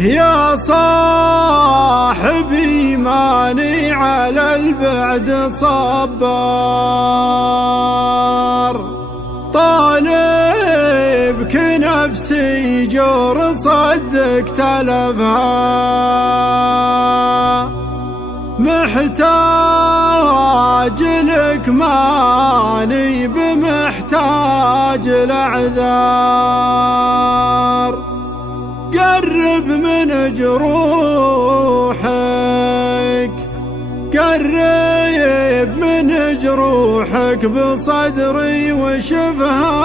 يا صاحبي ماني على البعد صبار، طالبك نفسي جور صدق تلفها، محتاج لك ماني بمحتاج الأعذار، قرب من جروحك، قرب من جروحك بصدري وشفها،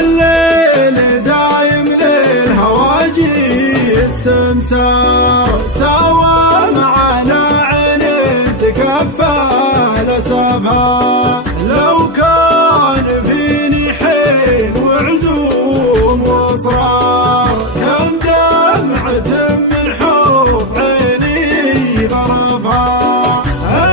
الليل دايم للهواجي السمسار، سوا معنا عين تكفى لسفا، لو كان فيني حيل وعزوم واصرار، كم دمعة من حوض عيني غرفا،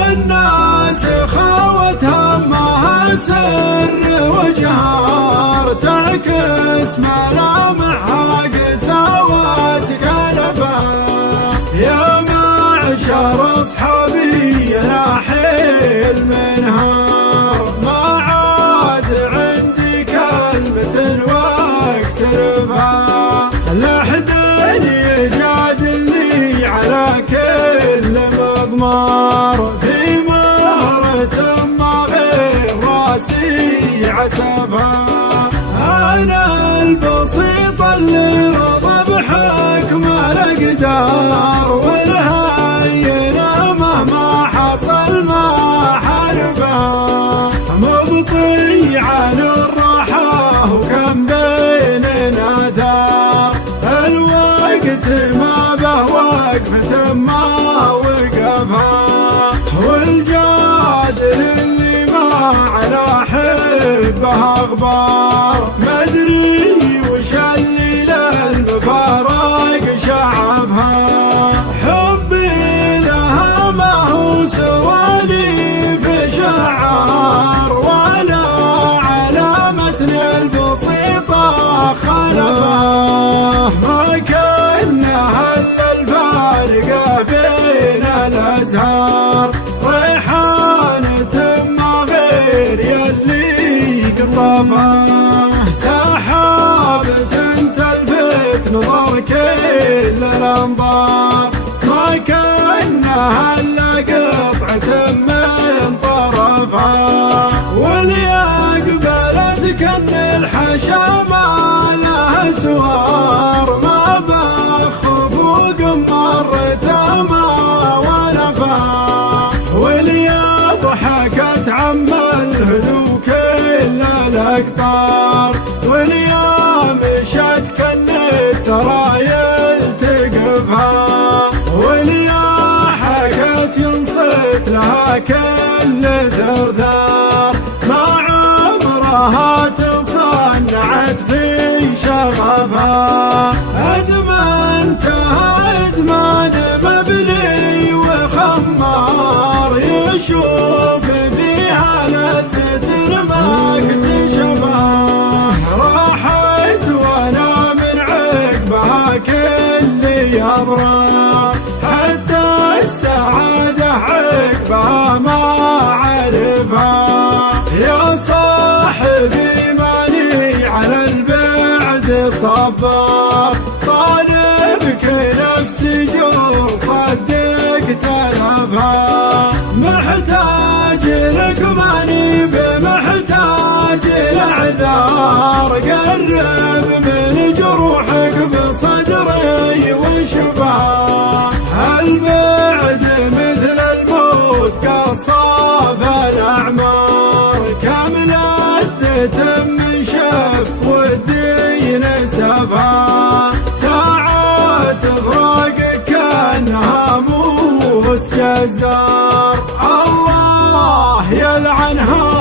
الناس خاوت همها سر وجهار، تعكس ملامحها قساوات كنفا، يا معشر اصحابي يا حيل منهار، ما عاد عندي كلمة وقت رفا، لحد يجادلني على كل مضمار، في مهرة ما غير راسي عسفا، أنا البسيط اللي رضى بحكم الأقدار، والهينة مهما حصل ما حرفا، مبطي عن الراحة وكم بيننا ثار، الوقت ما به وقفة ما وقفها، والجادل اللي ما على حبه أغبار، مدري وش اللي للمفارق شعبها، حبي لها ما هو سواليف شعار، ولا علامتنا البسيطة خلفها، ما كانها الا الفارقة بين الازهار، ريحانة ما غير يلي قطفها، سحابة تلفت نظر كل الانظار، ما كانها الا قطعة من طرفها، واللي اقبلت كن الحشا ما له سوار، ما بخف وقمرته ما ولفا، واللي ضحكت عم الهدو كل الاقطار، واللي مشت كن الترايل تقفها، واللي حكت ينصت لها كل ثرثار، ما عمرها تصنعت في شغفها، ادمنتها ادمان مبني وخمار، يشوف فيها لذة ما اكتشفها، راحت وانا من عقبها كل يبرى، حتى السعادة عقبها ما عرفها، يا صاحبي ماني على البعد صبار، طالبك نفسي جور صدق تلفها، محتاج لك ماني بمحتاج الأعذار، قرب من جروحك بصدري وشفا، البعد مثل الموت كالصاف الأعمار، كم لذة من شف والدين سفا، ساعات فراقك كانها موس جزار، الله يلعنها